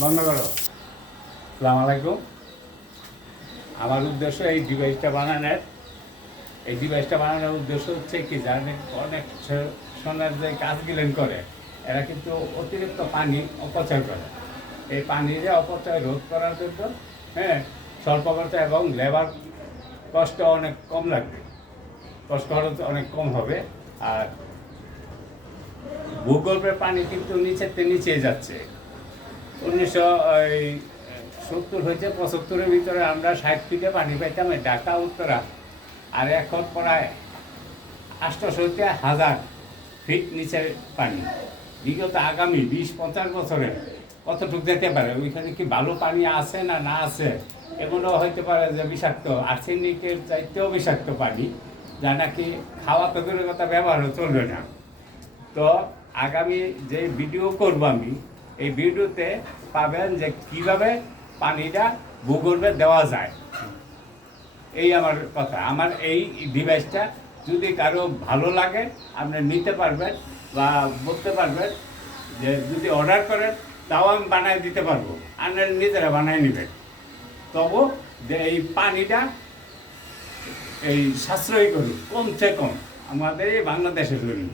বন্ধ করো। আসসালামু আলাইকুম। আমার উদ্দেশ্য এই ডিভাইসটা বানানোর উদ্দেশ্য হচ্ছে কি, যারা অনেক সোনার যে কাজগুলেন করে এরা কিন্তু অতিরিক্ত পানি অপচয় করে। এই পানির অপচয় রোধ করার জন্য স্বল্প খরচে এবং লেবার কষ্ট অনেক কম লাগবে, কষ্ট খরচ অনেক কম হবে। আর ভূগর্ভের পানি কিন্তু নিচে যাচ্ছে। 1970 হয়েছে 75-এর ভিতরে আমরা 60 ফিটে পানি পাইতাম ঢাকা উত্তরা, আর এখন প্রায় 800-1000 ফিট নিচের পানি। বিগত আগামী 20-50 বছরে কতটুকু যেতে পারে, ওইখানে কি ভালো পানি আছে না আছে, এমনও হইতে পারে যে বিষাক্ত, আর্সেনিকের চাইতেও বিষাক্ত পানি, যা নাকি খাওয়া তো দূরের কথা ব্যবহারও চলবে না। তো আগামী যে ভিডিও করব আমি, এই ভিডিওতে পাবেন যে কিভাবে পানিটা ভূগর্ভে দেওয়া যায়। এই আমার কথা। আমার এই ডিভাইসটা যদি কারো ভালো লাগে আপনি নিতে পারবেন বা বলতে পারবেন যে যদি অর্ডার করেন তাও আমি বানাই দিতে পারবো, আপনারা নিজেরা বানাই নেবেন। তবু যে এই পানিটা এই সাশ্রয়ী করুন কমসে কম আমাদের এই বাংলাদেশের জন্য।